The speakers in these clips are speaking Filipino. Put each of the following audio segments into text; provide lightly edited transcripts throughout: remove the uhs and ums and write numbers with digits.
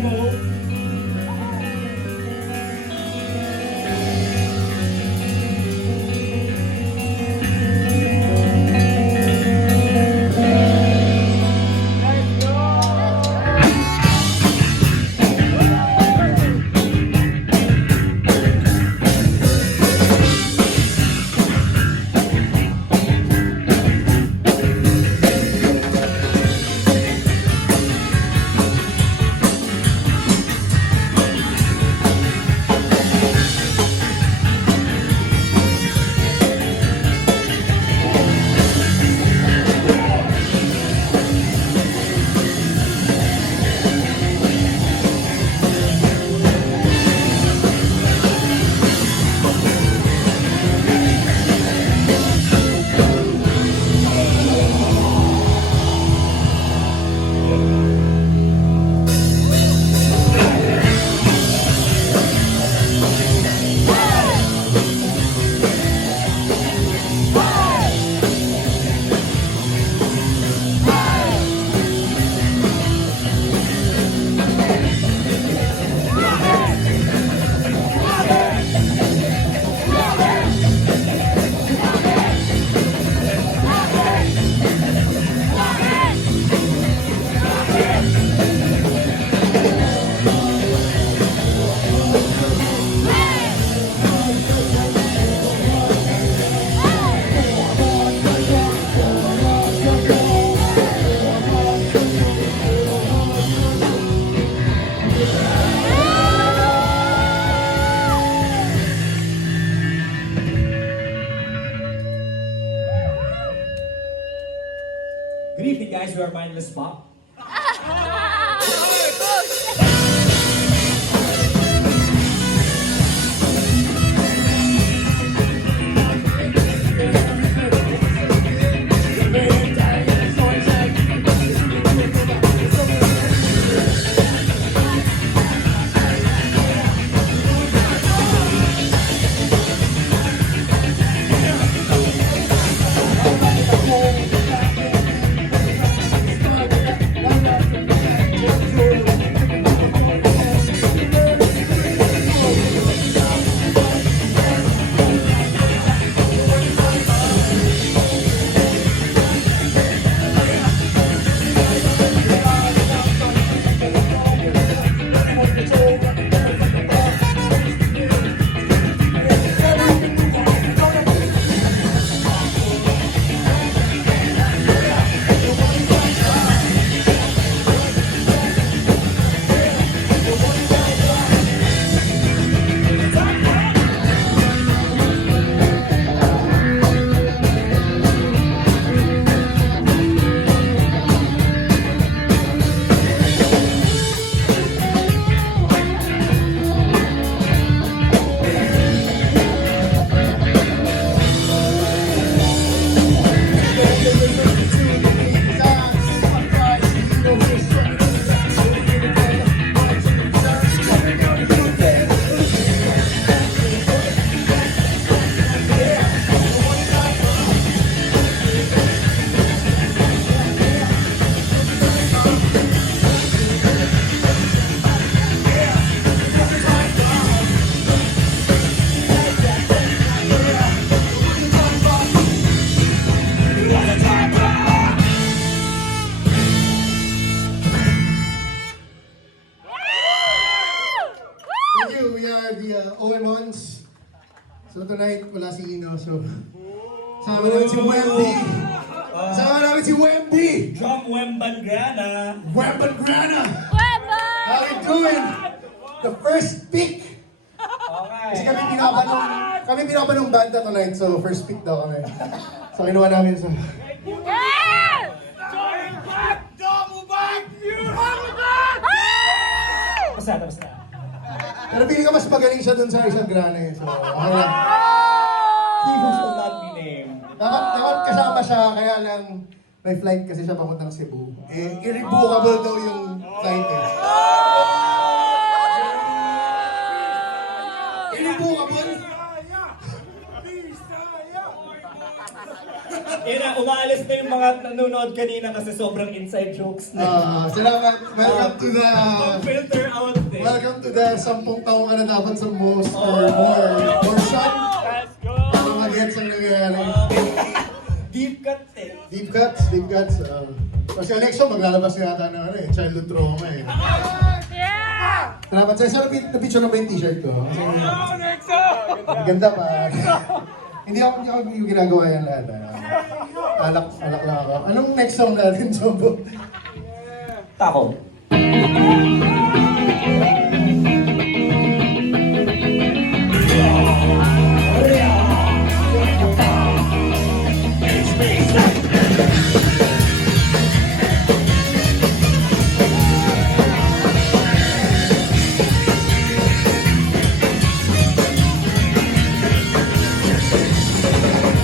mo. Good evening, guys. We are Mindless Pop. OM1s. So tonight, wala si Ino. So, sama namin si Wemby. Sama namin si Wemby. From Wembangrana. Wembangrana. Wemba! How you doing? The first pick. Okay. Kasi kami pinapanong banda tonight. So, first pick daw kami. So, kinuha namin sa... Yeah! Basta, basta. Pero pili ka mas magaling siya dun sa isang grane. So, okay lang. He who shall not be named. Dapat kasama siya, kaya lang may flight kasi siya papuntang Cebu. Eh, irrevocable daw yung flight eh. Irrevocable? Yun na, umaalis na yung mga nanonood kanina kasi sobrang inside jokes na. Salamat. Welcome to the... Filter out eh. Welcome to the 10 taong ka na dapat sa most or more. Or shot. Let's go! Para mag-gets ang nangyayari. Deep cut eh. Deep cuts, deep cuts. Kasi Alexo, maglalabas na yata ng childhood trauma eh. Yeah! Salamat sa'yo. Saan na-picture na ba yung t-shirt ko? Kasi, ganda pa. Hindi ako yung ginagawa yan lahat. Alak lang ako. Anong next song natin, Jumbo? Tako.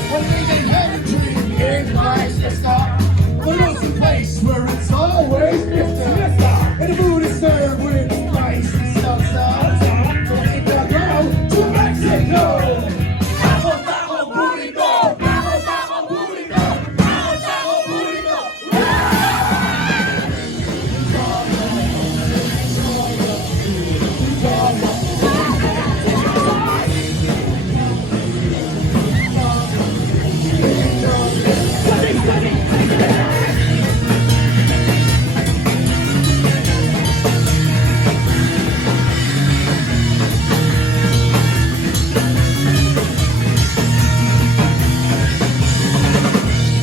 One day they had a dream, here's nice to stop. But it's a place where it's always missing. And the food is served with spicy salsa. Take the road to Mexico. Taco, taco, burrito. Taco, taco, burrito. Taco, taco, burrito.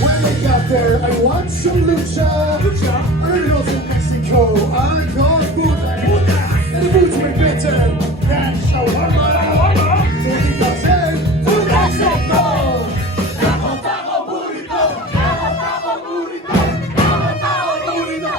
When they got there, I watched some lucha. Earls in Mexico, I call puta. And the boots were better than shawarma. So he got said, to Mexico. Taco, taco, burrito. Taco, taco, burrito. Taco, taco, burrito.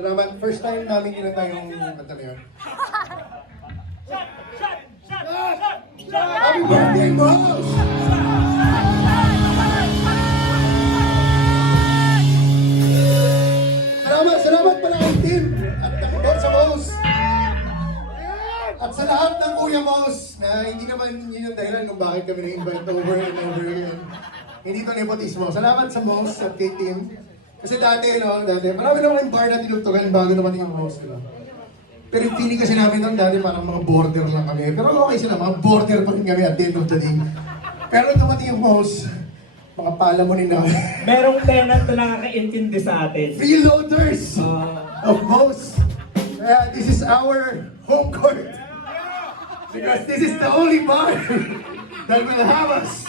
Salamat. First time namin kinanta yung kanta na yun. Happy birthday, boss! Salamat pala kay Tim at nakabot sa Mouse. At sa lahat ng Kuya Mouse na hindi naman yun yung dahilan kung bakit kami na-invite over and over again. Hindi to nepotismo. Salamat sa Mouse at kay Tim. Kasi dati, marami naman yung bar na tinutugan bago naman yung Mouse, di ba? Pero yung feeling kasi namin doon dati parang mga border lang kami. Pero okay sila, mga border pa rin kami at the end of the day. Pero nung dumating yung Mouse, mga palamunin na kami. Merong tenant na nakakaintindi sa atin. Freeloaders of Mouse. Kaya this is our home court. Because this is the only bar that will have us.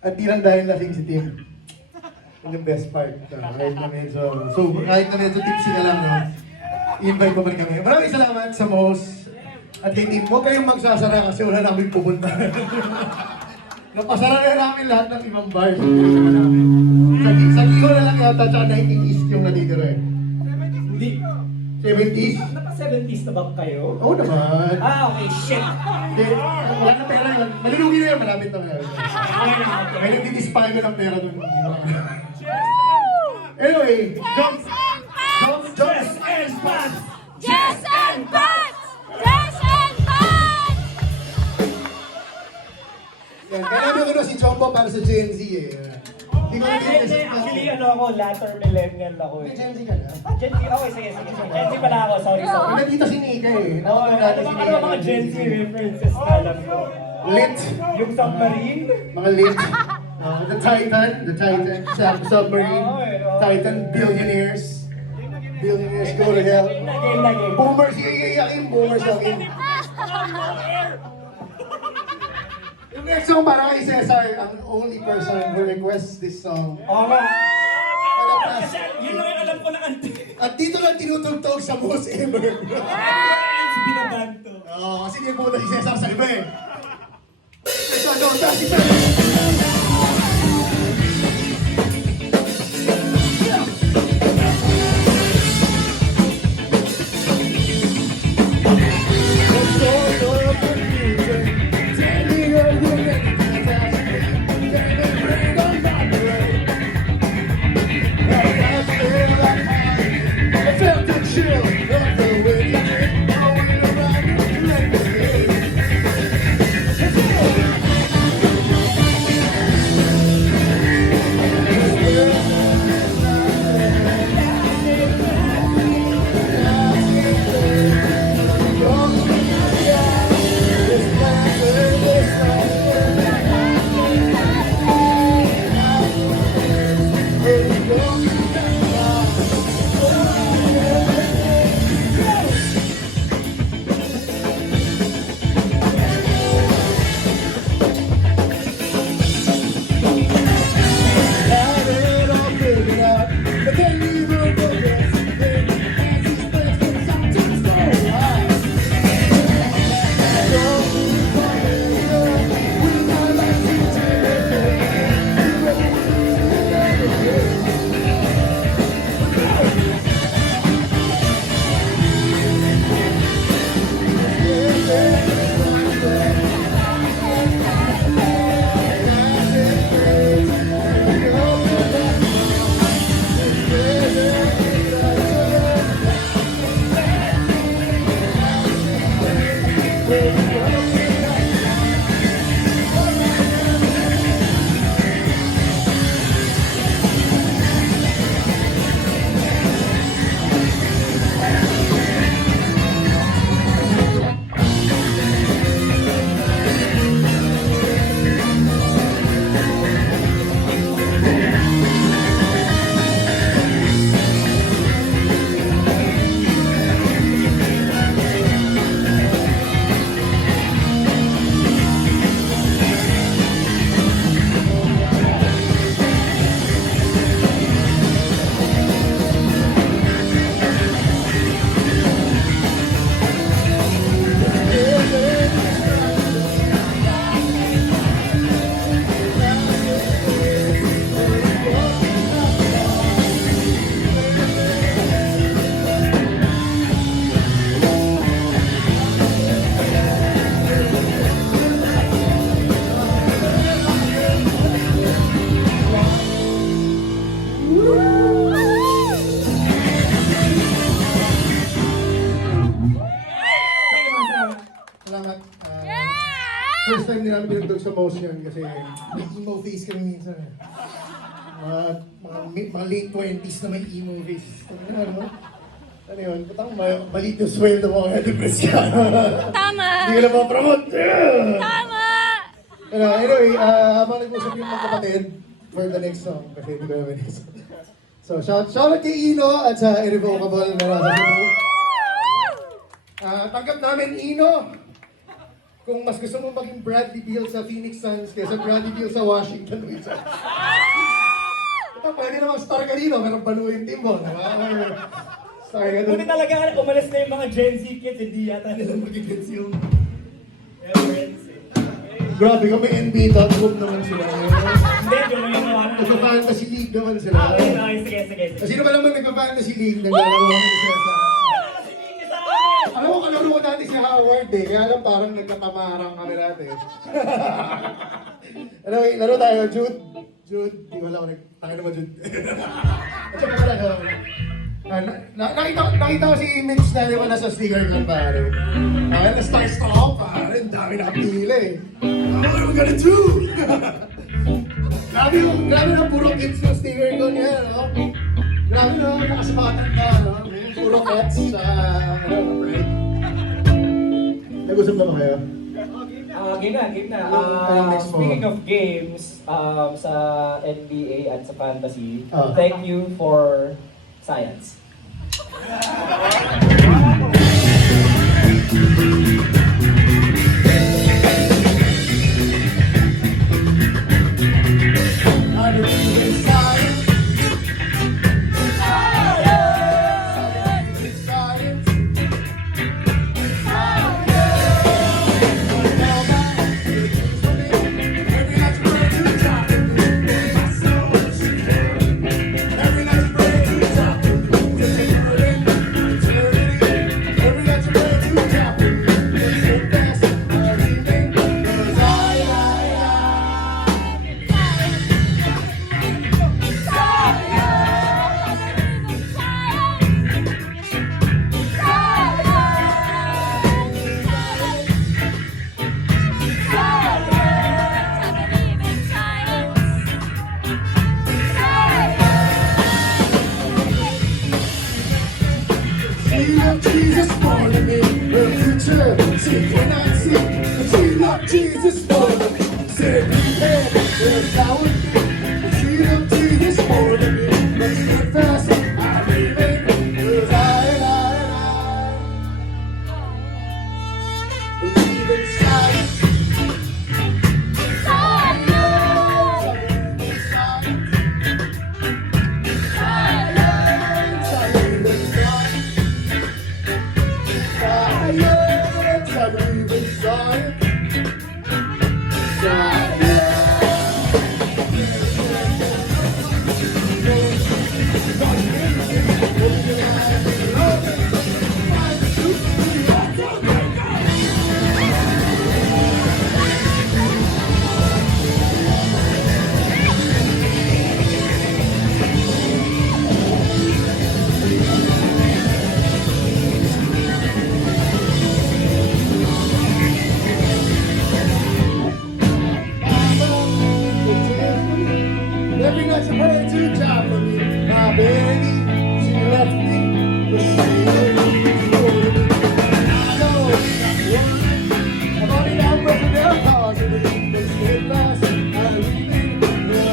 At di lang dahil lasing si Tim. Yun yung best part. Kahit na medyo tipsy na lang, no? I-invite pa rin kami. Maraming salamat sa Mouse. At kay Tim, huwag kayong magsasara kasi wala namin pupunta. Napasara na namin lahat ng ibang bars. Sa Gigo na lang yata, tsaka 19 East yung natitira eh. Hindi. 70s? Naka-70s na ba kayo? Oo naman. Okay, shit. Hindi, wala na pera yun. Malulugi na yun, malapit na ngayon. May nagtitispahan ko ng pera dun. Anyway, jump! Jump! Dress and pants! Jess and Pats! Jess and Pats! Yan, kaya ko si Jumbo para sa Gen Z eh. Hindi ko Hindi, nag-iisip hindi. Actually, ano ako, latter millennial ako eh. Gen Z ka na? Ah, Gen Z. Okay, sige. Gen Z pala ako. Sorry. Wala dito si Nika eh. Ano ba mga Gen Z references na alam ko? Lit. Yung submarine? Mga lit. The Titan, submarine, Titan, billionaires. Billionaires go to hell. Game. Boomers, iiyakin, boomers yakin. Yung next song para kay Cesar, ang only person who requests this song. Oo nga. Palabas. Kasi yun lang yung alam ko na anti. At dito lang tinutugtog sa most ever. Binabanto. Oo, kasi hindi pumunta si Cesar sa iba eh. Cesar, no, si Cesar. Salamat. First time nila pinagdog sa motion kasi may emo face kami minsan. Mga late 20s na may emo face. Ano yun? Patang maliit yung sweldo mo kaya depressed ka. Tama! Hindi ka na ma-promote. Tama! Anyway, habang nag-usap yung mga kapatid for the next song kasi hindi ko naman next song. So, shout out kay Ino at sa Irrevocable na nasa Cebu. Tanggap namin Ino. Kung mas gusto mo maging Bradley Beal sa Phoenix Suns kaysa Bradley Beal sa Washington Wizards. Ito, pwede namang star ka dito, pero baluhin team mo. Star ka doon. Buti talaga umalis na yung mga Gen Z kids, hindi yata nila magigets yung reference. Grabe kami NBA.com naman sila. Hindi, yung mga ano. Nagpa-fantasy league naman sila. Okay, okay, sige, sige. Sino ba naman nagpa-fantasy league? Naglalaro kami sila sa... Alam mo, kalaro ko dati si Howard eh. Kaya lang parang nagkatamarang kami dati. Anyway, laro tayo. Jude. Jude. Di wala ko tayo naman Jude. At saka wala ko. Nakita ko si Mitch na di ba nasa sticker kan pare. Kaya na-stop pare. Ang dami nakapila eh. What am I gonna do? Grabe na puro kids yung sticker ko niya, no? Grabe na, nakasapatan ka, no? Puro cats sa, break. Nag-usap na ba kayo? Game na, game na. Next mo. Speaking of games, sa NBA at sa fantasy, Ah. thank you for science. I believe in science. Science. Jesus for me, the future, see when I see the seed of Jesus for me, say me, the power, the seed of Jesus for me, let's get fast, I believe it, cause I believe in science. Every night's a prayer to job for me. My baby, she left me. But she I know I'm only down for their cause. And they stay lost. I really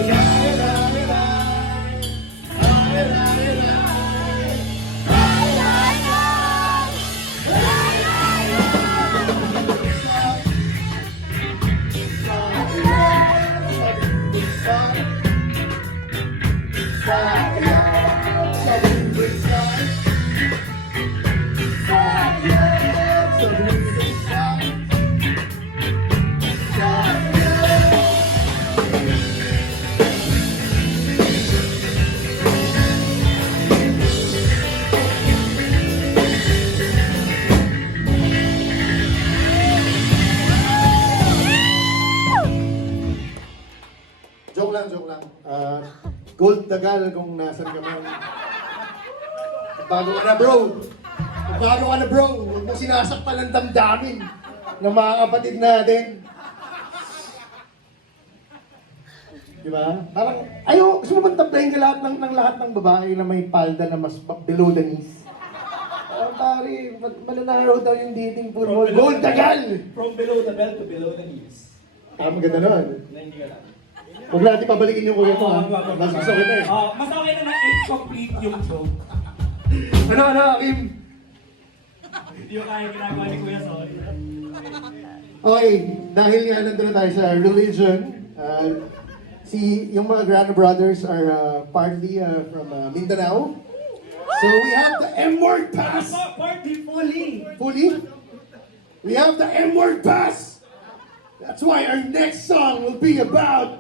Joke lang. Gold Dagal kung nasan ka man. Bago ka na bro. Bago ka na bro. Huwag mo sinasaktan ng damdamin ng mga kapatid natin. Diba? Parang, gusto mo bang tablayin ka lahat ng lahat ng babae na may palda na mas below the knees? Pare, mananaraw daw yung dating pool mo. Gold Dagal! From below the belt to below the knees. Tama ganda nun. Hindi ka lang. Huwag natin pabalikin yung kuya ko ha. Mas gusto ko na eh. Mas okay na na-incomplete yung joke. Ano, Kim? Hindi ko kaya ginagawa ni Kuya, sorry. Okay, dahil nga nandun na tayo sa religion, yung mga Grana Brothers are partly from Mindanao. So we have the M-word pass. Party fully. Fully? We have the M-word pass. That's why our next song will be about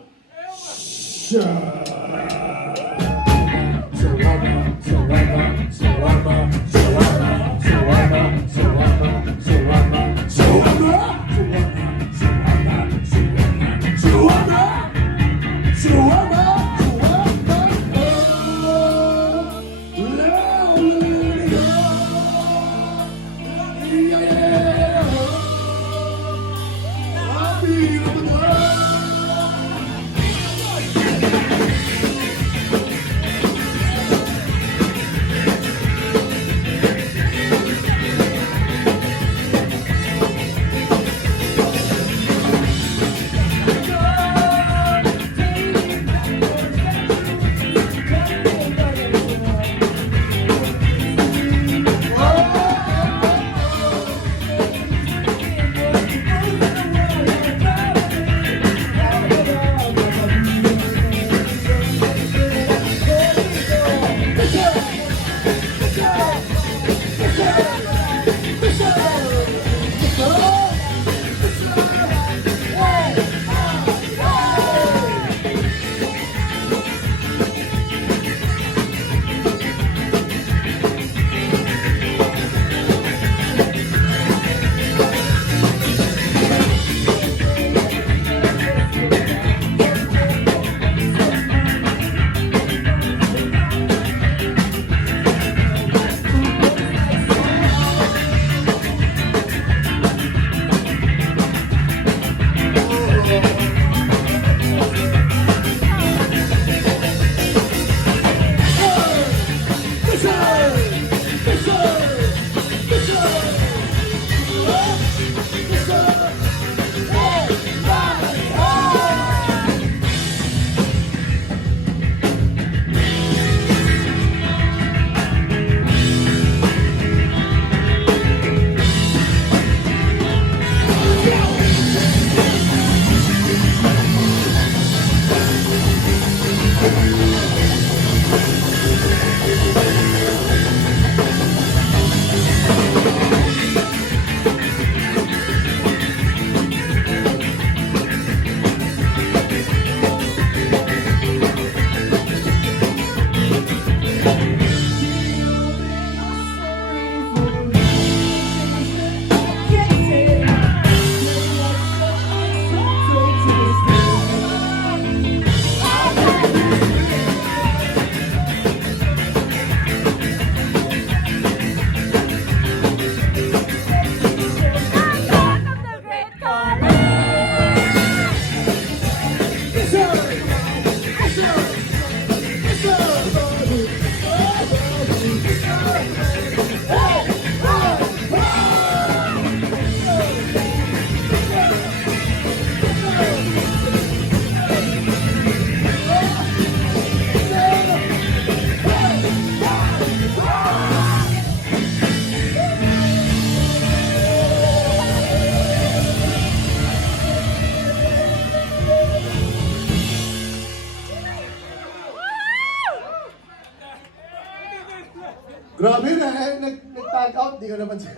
Grabe na, nag-tag out, di ko naman siya.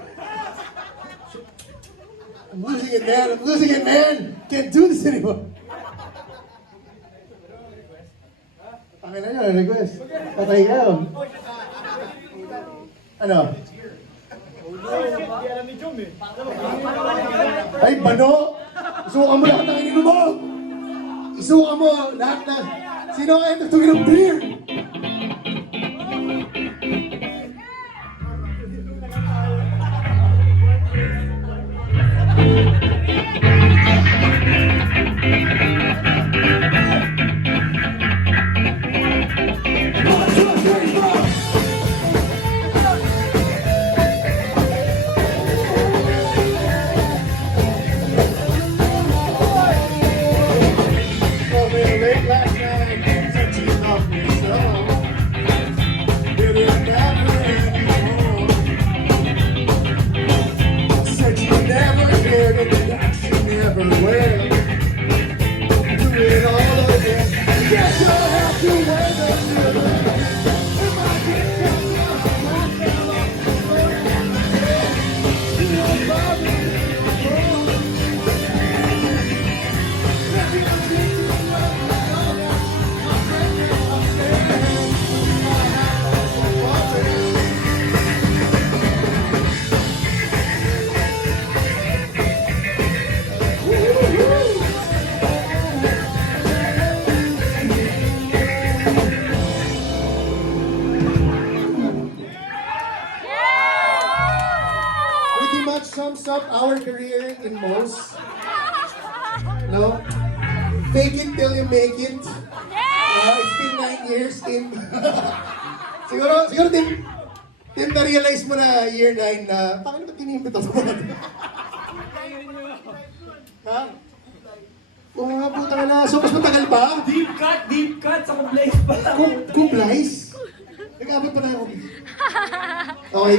I'm losing it, man. I'm losing it, man. Can't do this anymore. Akin na yun, request. Patay ka yun. Ano? Ay, bano! Isuka mo lahat ng ininom mo! Isuka mo lahat na... Sino ang nagtugin ng beer? Late last night, such a tough so our career in MOS. No? Fake it till you make it. It's been 9 years, Tim. siguro, Tim, na-realize mo na year 9 na, bakit naman tinimbit ako? Ha? Oo nga, puta ka na. So, mas matagal ba? Deep cut sa Kublais pa. Kublais? Nag-abot pa na ako. Okay,